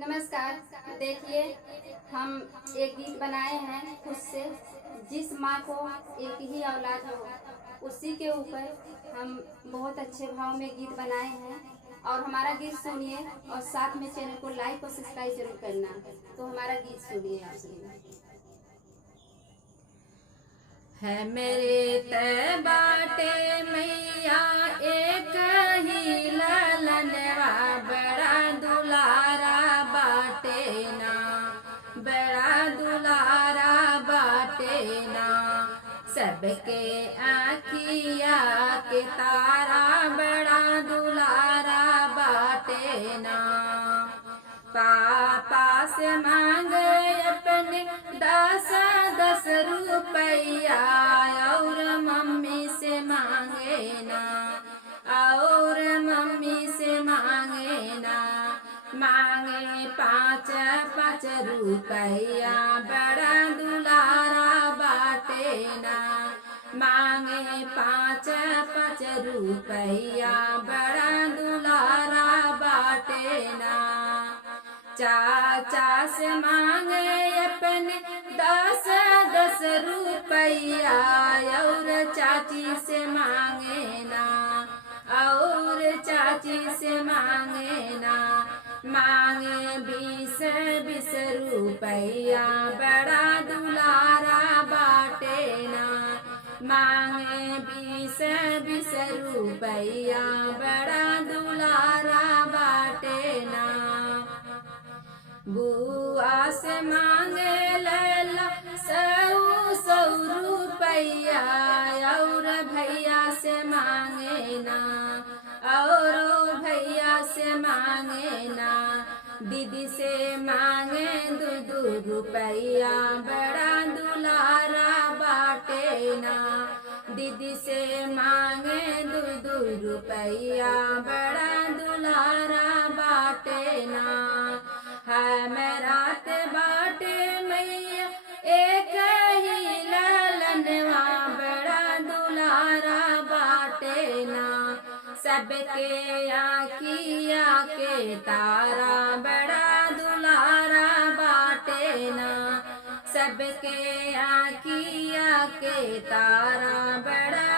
नमस्कार। देखिए, हम एक गीत बनाए हैं खुद से। जिस माँ को एक ही औलाद हो, उसी के ऊपर हम बहुत अच्छे भाव में गीत बनाए हैं। और हमारा गीत सुनिए और साथ में चैनल को लाइक और सब्सक्राइब जरूर करना। तो हमारा गीत सुनिए, आप सुनिए। है मेरे ते बाटे मैया एक ही ललनवा, बड़ा दुलारा बाटे ना, बड़ा दुलारा बाटे ना। सबके आँखिया के तारा, बड़ा दुलारा बाटे ना। पापा से मांगे अपने 10-10 रुपया, और मम्मी से मांगे ना, और मम्मी से मांगे ना। मांगे 5-5 रुपया, बड़ा दुलारा बाटे ना। मांगे 5-5 रुपया, बड़ा दुलारा बाटे ना। चाचा से मांगे अपने 10-10 रुपया, और चाची से मांगे ना, और चाची से मांगे ना। मांगे 20-20 रुपया, बड़ा दुलारा बाटे ना। मांगे 20-20 रुपया, बड़ा दुलारा बाटे ना। बुआ से मांगे लैला 100 रुपया, और भैया से मांगे ना, और भैया से मांगे ना। दीदी से मांगे 2 रुपया, बड़ा दुलारा बाटे ना। दीदी से मांगे 2 रुपया, बड़ा दुलारा बाटे ना। है मेरा ते बाटे मैया एक ही ललनवा, बड़ा दुलारा बाटे ना। सबके आँखिया के तारा, बड़ा दुलारा बाटे ना। सबके आँखिया के तारा, बड़ा